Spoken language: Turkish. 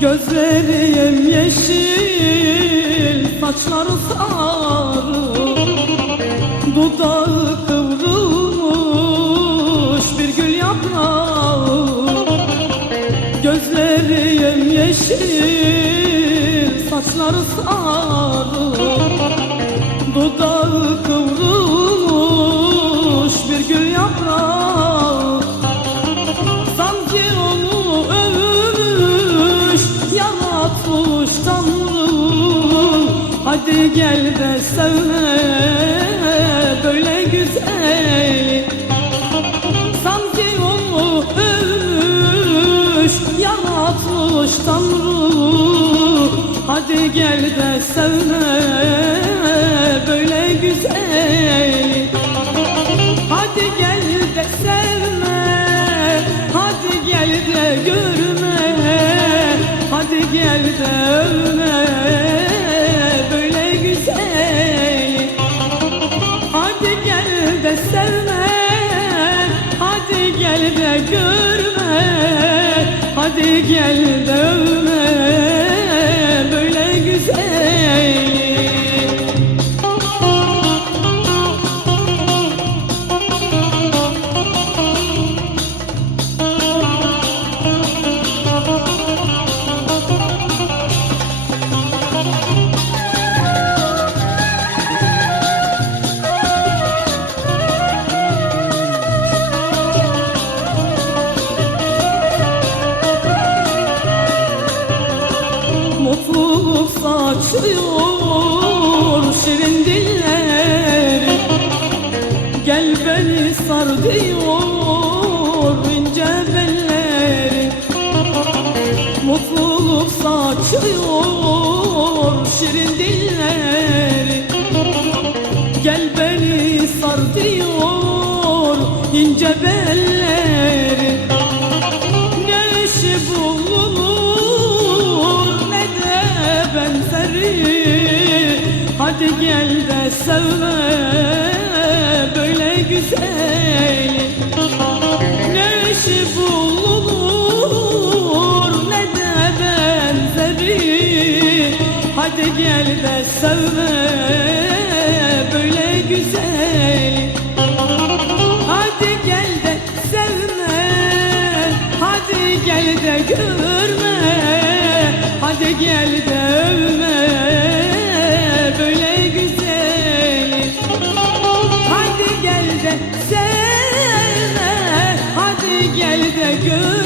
Gözleri yemyeşil, saçları sarı. Dudağı kıvrılmış bir gül yaprağı. Gözleri yemyeşil, saçları sarı. Dudağı kıvrılmış Hadi gel de sevme böyle güzeli Sanki övmüş, yaratmış Tanrım Hadi gel de sevme böyle güzeli Hadi gel de sevme Hadi gel de görme. Hadi gel de övme görme. Hadi gel Mutluluk saçıyor şirin dilleri Gel beni sar diyor ince belleri ne işi bulunur ne de benzeri. Hadi gel de sevme böyle güzeli gel de sevme böyle güzeli Hadi gel de sevme Hadi gel de görme. Hadi gel de övme Böyle güzeli Hadi gel de sevme Hadi gel de görme